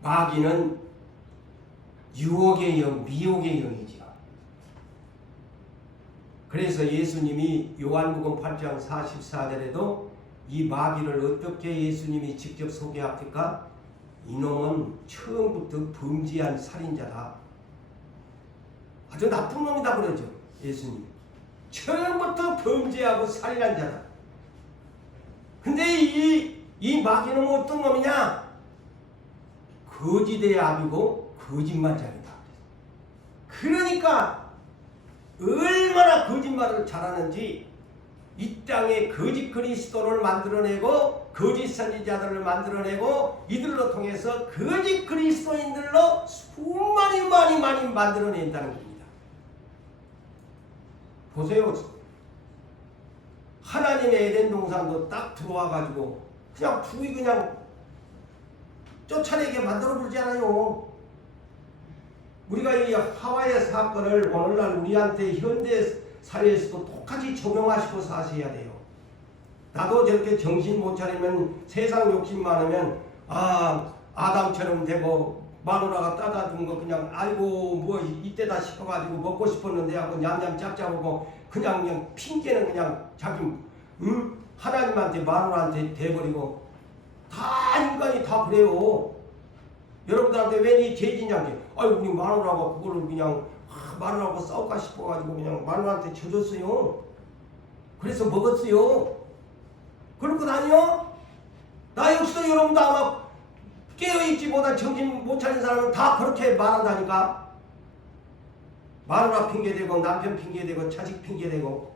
마귀는 유혹의 영, 미혹의 영이지요. 그래서 예수님이 요한복음 8장 44절에도 이 마귀를 어떻게 예수님이 직접 소개합니까? 이놈은 처음부터 범죄한 살인자다. 아주 나쁜 놈이다 그러죠. 예수님. 처음부터 범죄하고 살인한 자다. 근데 이 마귀는 어떤 놈이냐? 거짓의 아비고 거짓말장이다. 그러니까 얼마나 거짓말을 잘하는지 이 땅에 거짓 그리스도를 만들어내고 거짓 선지자들을 만들어내고 이들로 통해서 거짓 그리스도인들로 수많이 많이 만들어낸다는 겁니다. 보세요. 하나님의 에덴 동산도 딱 들어와가지고 그냥 부이 그냥 쫓아내게 만들어버리지 않아요. 우리가 이 하와의 사건을 오늘날 우리한테 현대 사회에서도 똑같이 적용하시고 사셔야 돼요. 나도 저렇게 정신 못 차리면 세상 욕심 많으면 아담처럼 되고 마누라가 따다 준 거 그냥 아이고 뭐 이때다 싶어가지고 먹고 싶었는데 하고 냠냠 짭짭하고 그냥 핑계는 그냥 자기 하나님한테 마누라한테 돼버리고 다 인간이 다 그래요. 여러분들한테 왜 이 죄지냐게 아이고 우리 마누라가 그거를 그냥 마누라하고 싸울까 싶어가지고 그냥 마누라한테 져줬어요. 그래서 먹었어요. 그럴 것 아니요? 나 역시도 여러분도 아마 깨어있지보다 정신 못 차린 사람은 다 그렇게 말한다니까. 마누라 핑계대고 남편 핑계대고 자식 핑계대고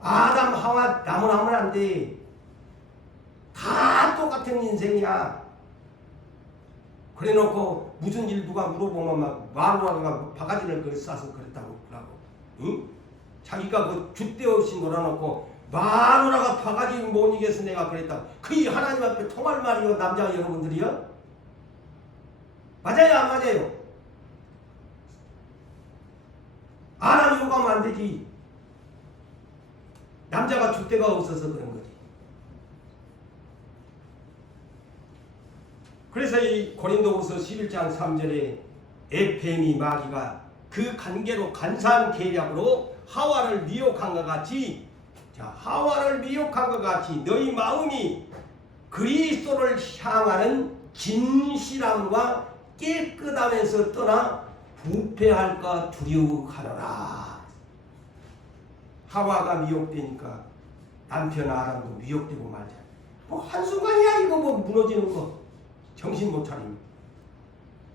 아담 하와 나무나 하면 안 돼. 다 똑같은 인생이야. 그래놓고 무슨 일 누가 물어보면 막 마누라가 바가지를 싸서 그랬다고 그러고, 응? 자기가 그 줏대 없이 놀아놓고 마누라가 바가지 못 이겨서 내가 그랬다. 그게 하나님 앞에 통할 말이요, 남자 여러분들이요? 맞아요, 안 맞아요? 안 하면 욕하면 안 되지. 남자가 줏대가 없어서 그런 거지. 그래서 이 고린도후서 11장 3절에 에페미 마귀가 그 관계로 간사한 계략으로 하와를 미혹한 것 같이, 하와를 미혹한 것 같이 너희 마음이 그리스도를 향하는 진실함과 깨끗함에서 떠나 부패할까 두려워하노라. 하와가 미혹되니까 남편 아담도 미혹되고 말자. 뭐 한순간이야 이거 뭐 무너지는 거. 정신 못 차리면.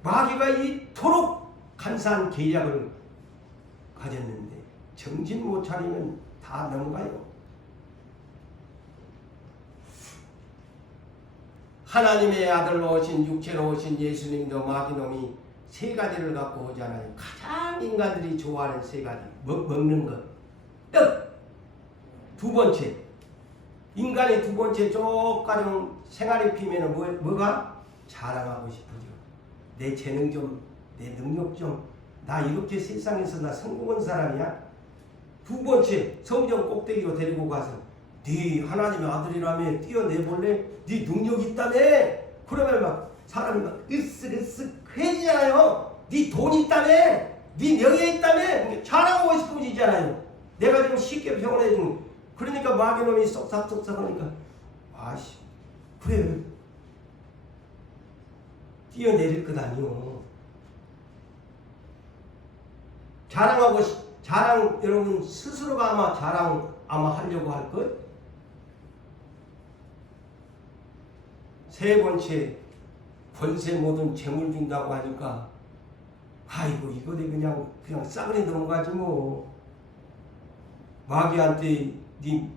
마귀가 이토록 간사한 계략을 가졌는데 정신 못 차리면 다 넘어가요. 하나님의 아들로 오신 육체로 오신 예수님도 마귀놈이 세 가지를 갖고 오잖아요. 가장 인간들이 좋아하는 세 가지. 먹는 것. 떡. 두 번째. 인간의 두 번째 쪽가령 생활에 피면은 뭐가? 자랑하고 싶어져. 내 재능 좀, 내 능력 좀, 나 이렇게 세상에서 나 성공한 사람이야? 두 번째, 성전 꼭대기로 데리고 가서 네 하나님의 아들이라며 뛰어내볼래? 네 능력 있다며? 그러면 막 사람이 막 으쓱으쓱 해지잖아요. 네 돈 있다며? 네 명예 있다며? 자랑하고 싶어지잖아요. 내가 지금 쉽게 표현해주는. 그러니까 마귀놈이 쏙삭쏙삭 하니까 아씨 그래 뛰어내릴 것 아니오. 자랑 여러분 스스로가 아마 자랑 아마 하려고 할 것. 세 번째 권세 모든 재물 준다고 하니까 아이고 이거를 그냥 싸그리 넘어가지 뭐. 마귀한테 네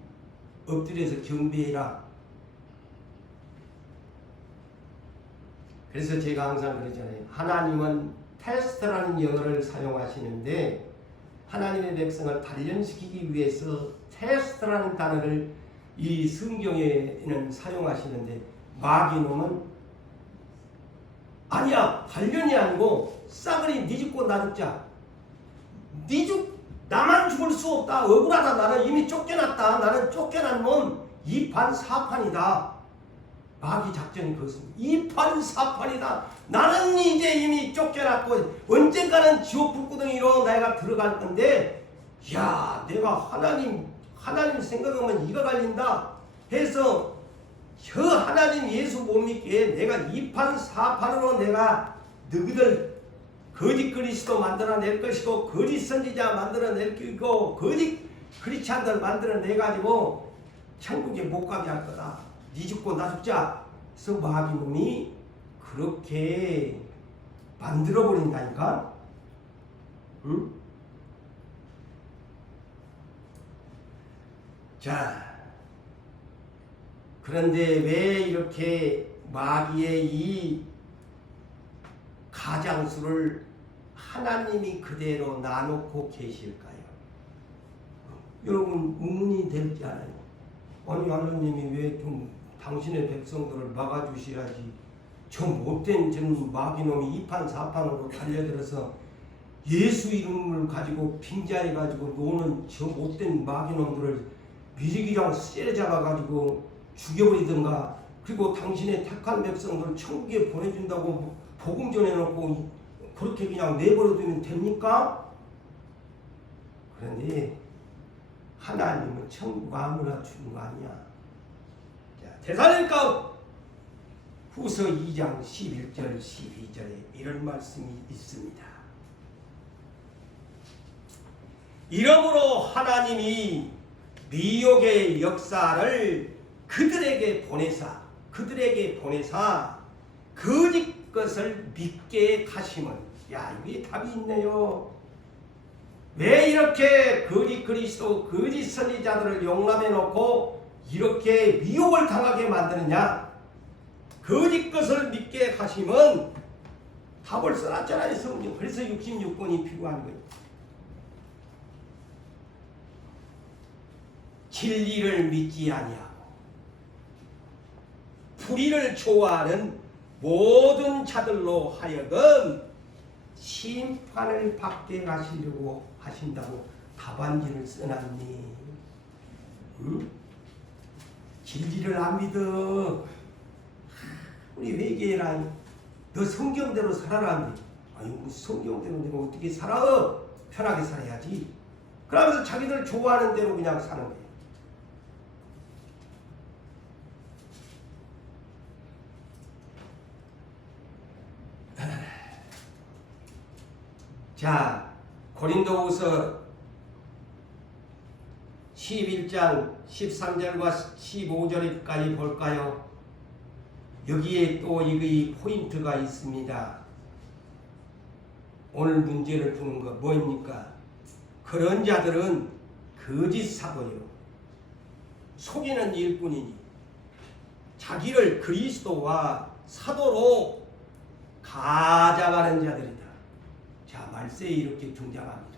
엎드려서 경배해라. 그래서 제가 항상 그러잖아요. 하나님은 테스트라는 영어를 사용하시는데 하나님의 백성을 단련시키기 위해서 테스트라는 단어를 이 성경에는 사용하시는데 마귀놈은 아니야 단련이 아니고 싸그리 네 죽고 나 죽자. 나만 죽을 수 없다. 억울하다. 나는 이미 쫓겨났다. 나는 쫓겨난 놈. 2판 4판이다. 마귀 작전이 그렇습니다. 이판사판이다. 나는 이제 이미 쫓겨났고 언젠가는 지옥 불구덩이로 내가 들어갈 건데, 야, 내가 하나님 생각하면 이가 갈린다 해서 저 하나님 예수 못 믿게 내가 이판사판으로 내가 너희들 거짓 그리스도 만들어낼 것이고 거짓 선지자 만들어낼 것이고 거짓 크리스찬들 만들어내 가지고 천국에 못 가게 할 거다. 네 죽고 나 죽자. 그래서 마귀놈이 그렇게 만들어버린다니까. 응? 자, 그런데 왜 이렇게 마귀의 이 가장수를 하나님이 그대로 놔놓고 계실까요? 여러분 의문이 될지 않아요? 아니 하나님이 왜 좀 당신의 백성들을 막아주셔야지 저 못된 전 마귀놈이 이판사판으로 달려들어서 예수 이름을 가지고 빙자해가지고 노는 저 못된 마귀놈들을 미리 그냥 쎄잡아가지고 죽여버리든가, 그리고 당신의 택한 백성들을 천국에 보내준다고 복음 전해놓고 그렇게 그냥 내버려두면 됩니까? 그런데 하나님은 천국 아무나 주는 거 아니야. 자, 데살로니가 후서 2장 11절 12절에 이런 말씀이 있습니다. 이러므로 하나님이 미혹의 역사를 그들에게 보내사 거짓 것을 믿게 하심은, 야, 이게 답이 있네요. 왜 이렇게 거짓 그리스도 거짓 선지자들을 용납해 놓고 이렇게 미혹을 당하게 만드느냐? 거짓 것을 믿게 하심은 답을 써놨잖아요, 성경. 그래서 66권이 필요한 거예요. 진리를 믿지 아니하고 불의를 좋아하는 모든 자들로 하여금 심판을 받게 하시려고 하신다고 답안지를 써놨니? 응? 진리를 안 믿어. 우리 회개해라. 너 성경대로 살아라. 아니 무슨 성경대로 내가 어떻게 살아? 편하게 살아야지. 그러면서 자기들 좋아하는 대로 그냥 사는 거예요. 자, 고린도후서 11장 13절과 15절까지 볼까요? 여기에 또 이 포인트가 있습니다. 오늘 문제를 푸는 거 뭐입니까? 그런 자들은 거짓 사도요, 속이는 일꾼이니 자기를 그리스도와 사도로 가장하는 자들이다. 자, 말세에 이렇게 등장합니다.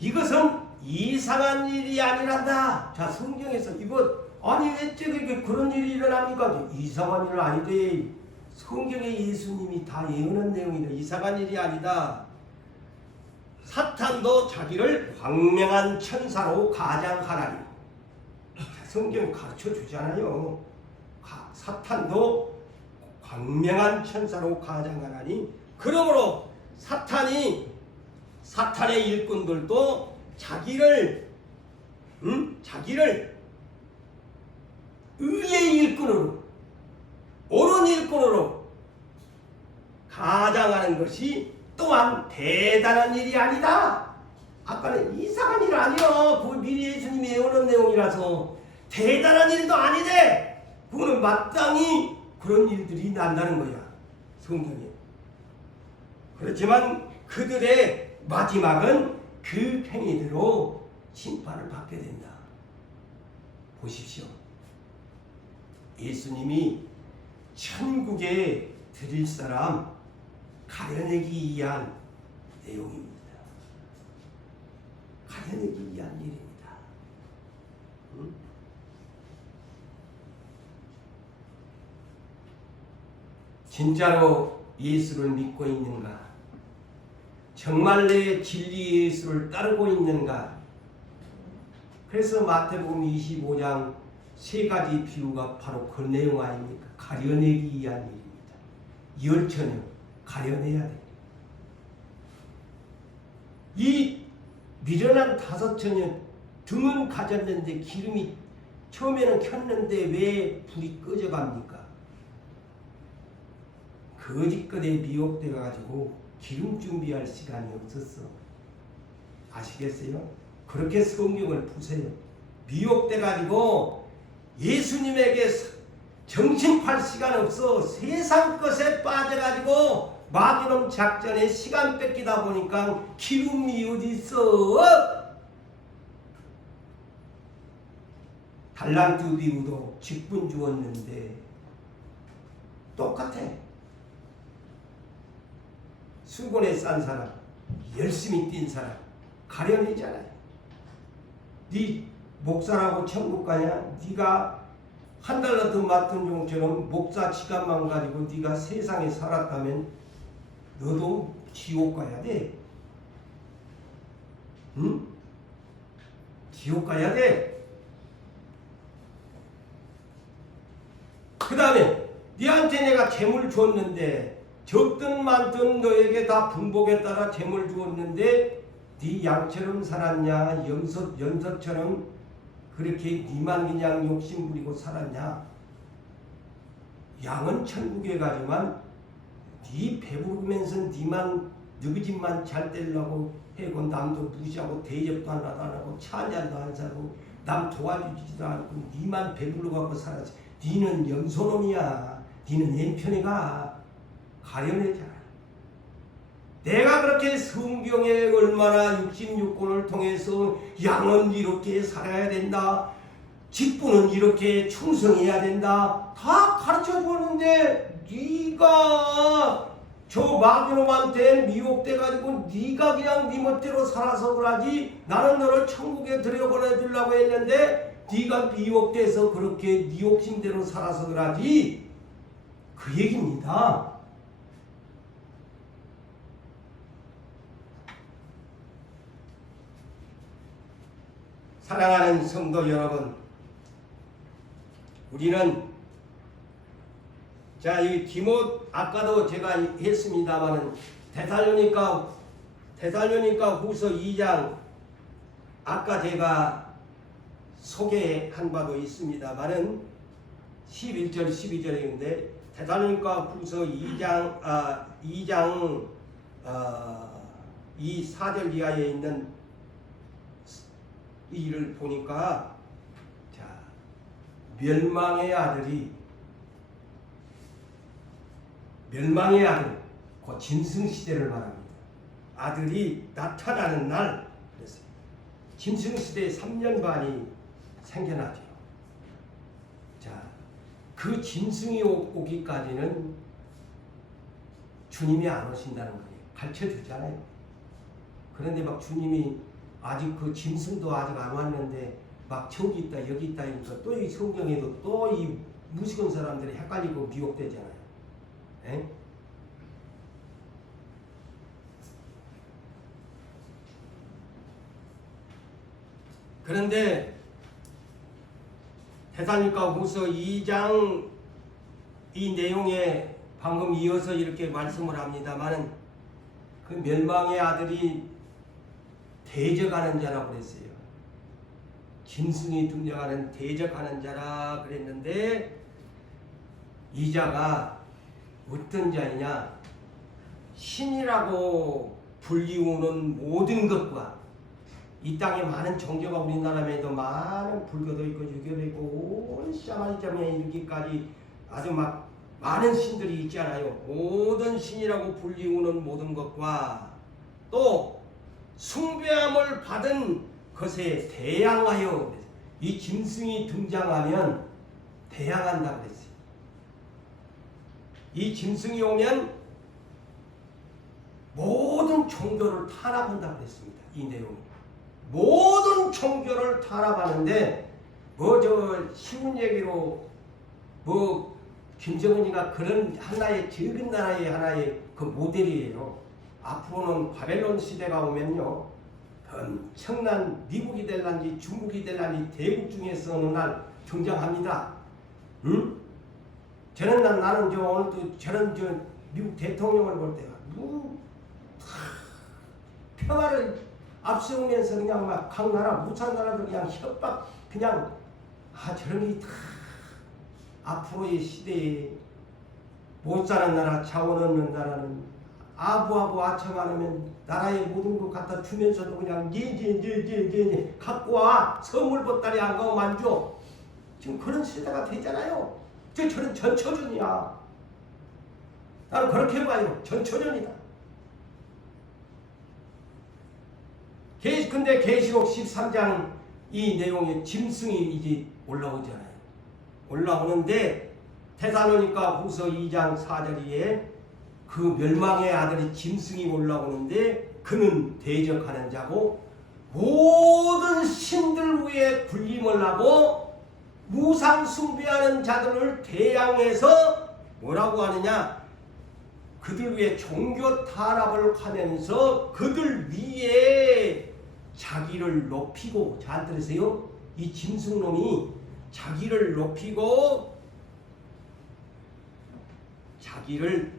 이것은 이상한 일이 아니란다. 자, 성경에서 이거 아니 왜 저게 그런 일이 일어납니까? 이상한 일은 아니대. 성경에 예수님이 다 예언한 내용이다. 이상한 일이 아니다. 사탄도 자기를 광명한 천사로 가장하라니. 성경 가르쳐 주잖아요. 사탄도 광명한 천사로 가장하라니. 그러므로 사탄의 일꾼들도 자기를 의의 일꾼으로, 옳은 일꾼으로 가장하는 것이 또한 대단한 일이 아니다. 아까는 이상한 일 아니야. 그거 미리 예수님이 예언한 내용이라서 대단한 일도 아니래. 그거는 마땅히 그런 일들이 난다는 거야, 성경에. 그렇지만 그들의 마지막은 그 행위대로 심판을 받게 된다. 보십시오. 예수님이 천국에 드릴 사람 가려내기 위한 내용입니다. 가려내기 위한 일입니다. 응? 진짜로 예수를 믿고 있는가? 정말 내 진리 예수를 따르고 있는가? 그래서 마태복음 25장 세 가지 비유가 바로 그 내용 아닙니까? 가려내기 위한 일입니다. 열처녀 가려내야 돼. 이 미련한 다섯 처녀 등은 가졌는데 기름이 처음에는 켰는데 왜 불이 꺼져갑니까? 거짓것에 미혹돼 가지고 기름 준비할 시간이 없었어. 아시겠어요? 그렇게 성경을 보세요. 미혹돼 가지고 예수님에게 정신팔 시간 없어. 세상 것에 빠져 가지고 마귀놈 작전에 시간 뺏기다 보니까 기름이 어디 있어? 달란트 비유도 직분 주었는데 똑같아. 수건에 싼 사람, 열심히 뛴 사람 가려내잖아요. 네 목사라고 천국 가냐? 네가 한 달러 더 맡은 종처럼 목사 지갑만 가지고 네가 세상에 살았다면 너도 지옥 가야 돼. 응? 지옥 가야 돼. 그 다음에 네한테 내가 재물 줬는데 적든 많든 너에게 다 분복에 따라 재물 주었는데 네 양처럼 살았냐? 연서처럼 그렇게 네만 그냥 욕심 부리고 살았냐? 양은 천국에 가지만 네 배부르면서 네만 너희 집만 잘 되려고 해고 남도 무시하고 대접도 안 하고 차 한잔도 안 사고 남 도와주지도 않고 네만 배불러 갖고 살았지. 네는 염소놈이야. 네는 왼편이가 가려내잖아. 내가 그렇게 성경에 얼마나 66권을 통해서 양은 이렇게 살아야 된다. 직분은 이렇게 충성해야 된다. 다 가르쳐 주었는데 네가 저 마귀놈한테 미혹돼 가지고 네가 그냥 네 멋대로 살아서 그러지. 나는 너를 천국에 들여보내주려고 했는데 네가 미혹돼서 그렇게 네 욕심대로 살아서 그러지. 그 얘기입니다. 사랑하는 성도 여러분, 우리는 자, 이 아까도 제가 했습니다만은 데살로니가 후서 2장 아까 제가 소개한 바도 있습니다만은 11절 12절인데 데살로니가 후서 2장 이 4절 이하에 있는 이를 보니까 자, 멸망의 아들, 그 짐승시대를 말합니다. 아들이 나타나는 날, 그래서 짐승시대 3년 반이 생겨나죠. 자, 그 짐승이 오기까지는 주님이 안 오신다는 거예요. 가르쳐 주잖아요. 그런데 막 주님이 아직 그 짐승도 아직 안 왔는데 막 저기 있다 여기 있다 하니까 또 이 성경에도 또 이 무식한 사람들이 헷갈리고 미혹되잖아요. 에? 그런데 데살로니가 후서 2장 이 내용에 방금 이어서 이렇게 말씀을 합니다만은 그 멸망의 아들이 대적하는 자라고 그랬어요. 짐승이 등장하는 대적하는 자라 그랬는데 이 자가 어떤 자이냐? 신이라고 불리우는 모든 것과 이 땅에 많은 종교가 우리나라에도 많은 불교도 있고 유교도 있고 온 샤머니즘에 이르기까지 아주 막 많은 신들이 있잖아요. 모든 신이라고 불리우는 모든 것과 또 숭배함을 받은 것에 대항하여 이 짐승이 등장하면 대항한다고 그랬어요. 이 짐승이 오면 모든 종교를 탄압한다고 그랬습니다. 이 내용이. 모든 종교를 탄압하는데 뭐 저 쉬운 얘기로 뭐 김정은이가 그런 하나의 적은 나라의 하나의 그 모델이에요. 앞으로는 바벨론 시대가 오면요 엄청난 미국이 될란지 중국이 될란지 대국 중에서 어느 날 등장합니다. 응? 나는 오늘 또 저런 미국 대통령을 볼 때가 평화를 앞세우면서 그냥 막 각 나라 무산 나라들 그냥 협박 그냥 저런 게 다 앞으로의 시대에 못 사는 나라 자원 없는 나라는 아부아부 아첨 안 하면 나라의 모든 것 갖다 주면서도 그냥 네 갖고 와 선물 보따리 안 가고 만져 지금 그런 시대가 되잖아요. 저는 전초전이야. 나는 그렇게 봐요. 전초전이다. 근데 계시록 13장 이 내용에 짐승이 이제 올라오잖아요. 올라오는데 데살로니가 후서 2장 4절에 그 멸망의 아들이 짐승이 올라오는데 그는 대적하는 자고 모든 신들 위에 군림을 하고 무상 숭배하는 자들을 대항해서 뭐라고 하느냐 그들 위에 종교 탄압을 하면서 그들 위에 자기를 높이고 잘 들으세요. 이 짐승놈이 자기를 높이고 자기를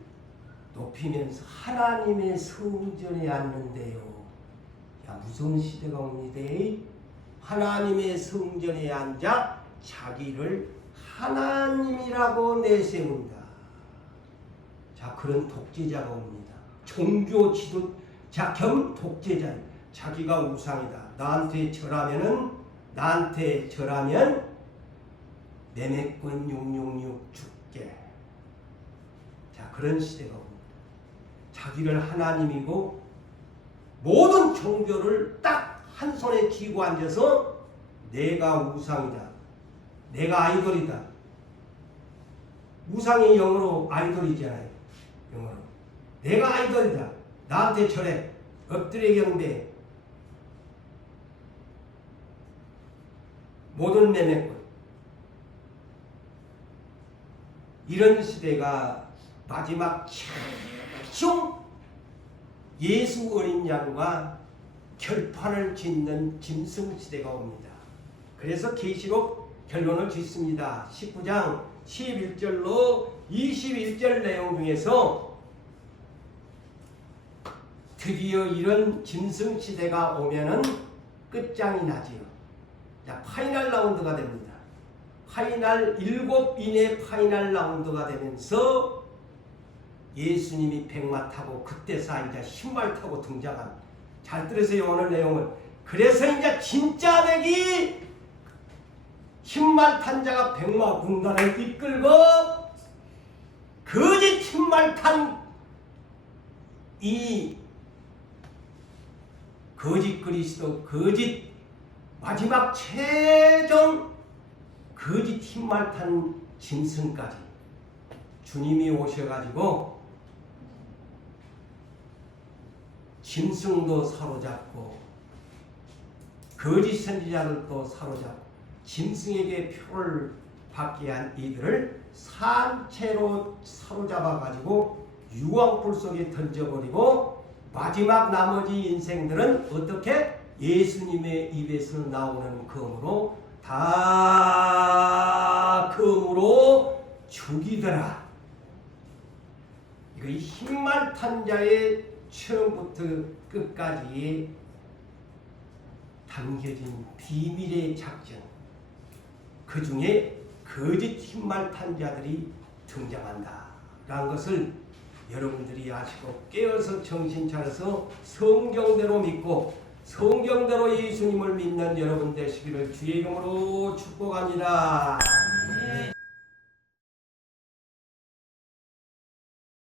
높이면서 하나님의 성전에 앉는데요. 야, 무서운 시대가 옵니다. 하나님의 성전에 앉아 자기를 하나님이라고 내세운다. 자, 그런 독재자가 옵니다. 종교 지도자 겸 독재자. 자기가 우상이다. 나한테 절하면 매매권 666 줄게. 자, 그런 시대가 옵니다. 자기를 하나님이고 모든 종교를 딱 한 손에 쥐고 앉아서 내가 우상이다. 내가 아이돌이다. 우상이 영어로 아이돌이잖아요. 영어로. 내가 아이돌이다. 나한테 절해. 엎드려 경배. 모든 매매권. 이런 시대가 마지막 최종 예수 어린 양과 결판을 짓는 짐승 시대가 옵니다. 그래서 계시록 결론을 짓습니다. 19장 11절로 21절 내용 중에서 드디어 이런 짐승 시대가 오면은 끝장이 나지요. 자, 파이널 라운드가 됩니다. 파이널 7인의 파이널 라운드가 되면서 예수님이 백마 타고 그때서 이제 신발 타고 등장한. 잘 들으세요 오늘 내용을. 그래서 이제 진짜 백이 흰말 탄 자가 백마 군단을 이끌고 거짓 흰말 탄 이 거짓 그리스도 거짓 마지막 최종 거짓 흰말 탄 짐승까지 주님이 오셔가지고 짐승도 사로잡고 거짓 선지자들도 사로잡고 짐승에게 표를 받게 한 이들을 산채로 사로잡아가지고 유황불 속에 던져버리고 마지막 나머지 인생들은 어떻게? 예수님의 입에서 나오는 검으로 다 검으로 죽이더라. 이거 흰말 탄 자의 처음부터 끝까지 담겨진 비밀의 작전. 그 중에 거짓 흰말 탄 자들이 등장한다 라는 것을 여러분들이 아시고 깨어서 정신 차려서 성경대로 믿고 성경대로 예수님을 믿는 여러분 되시기를 주의 이름으로 축복합니다.